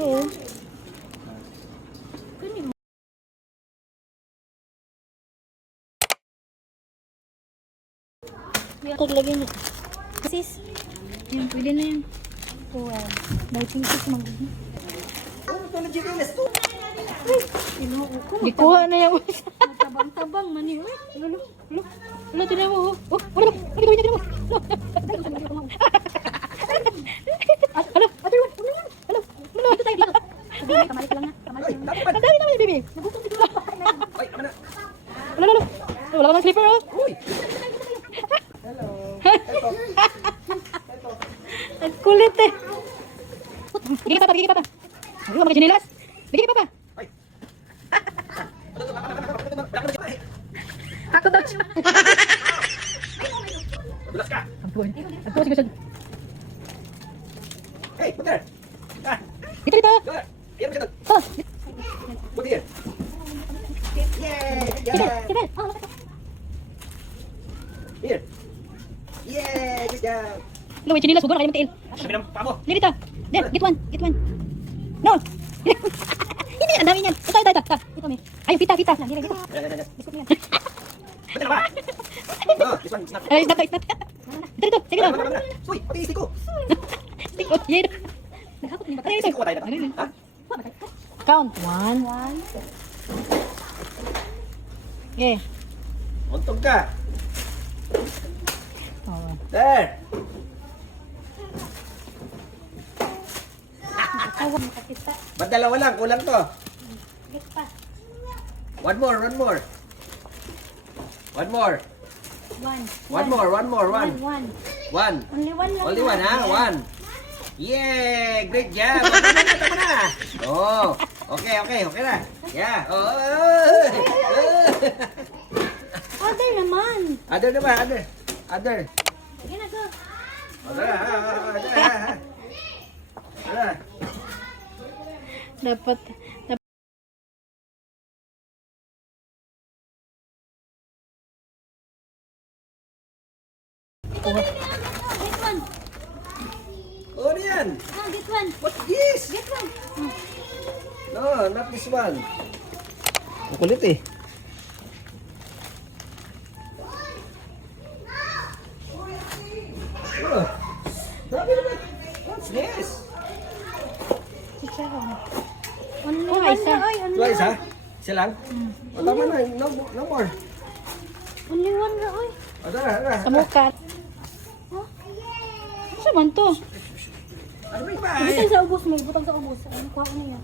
Oo. Taglagay niya. Sis, yan, pwede na yan. Wow. Dahil sis, mag-gini. Ano ito na GPS to? Ikuha na yan. Tabang-tabang mani. Lolo, lolo. Lolo, tinan mo. Oh, lolo. Ano gawin niya? Lolo. Halo, ate Juan. Halo, lolo. Ito tayo dito. Bibi, kamali ka lang na. Kamali ka lang. Ang dami naman, Bibi. Nagutom dito lang. Ay, ano na? Lolo, lolo. Wala ka ng slipper, oh. Uy! Hello. Ito. Ang kulit eh. Bigay ka papa, bigay ka papa. Ano, mag-chinilas? Bigay ka papa. Ay. Ako daw siya. Bulas ka. Ampun. Ampun, sige, sige. Hey, put there. Ah, Dito, dito. go there. Here, get it. Oh, Put here. Yay! sige, Yeah. sige. Oh, lapit. Here. Yay! Good job. Ano, may chinilas. Huwag na kayo magtiil. Sabi ng paa mo. Dito. There, get one. Get one. No. Hindi, ang dami niyan. Ito, ito, ito. Ito, may. Ayun, pita, pita. Dito, dito. Yan. Biskot mo yan. Pwede na ba? No, this one is not. Ay, it's not, it's not. Dito, dito. Sige lang. Uy, pati yung stick ko. Stick, oh, yeah. Naghapot din ba? Ay, Stick ko tayo na. Ha? Count. 1. Okay. Untog ka. Oh. There. Tawag mo kita. Ba't dalawa lang? Kulang to. Get pa. One more. One. One. Only one lang. Only one, ha? One. Yay! Great job! Tama na. Oh, okay na. Yeah. Oh. Other naman. Other naman, other. Sige na, go. Other. Dapat. Get one. Oh, ano yan? Ah, get one. What's this? Get one. No, not this one. Ang kulit eh. Oh, grabe naman. What's this? Only one isa. na, oy. Only Twice, ha? one. Isa lang? Oh, tama na. No more. Only one na, oy. Oh, tara. Sa mukha. Oh. Ano sa man to? Ano ba iba? Butang sa ubos mo. Butang sa ubos. Ano, kuha ko na yan.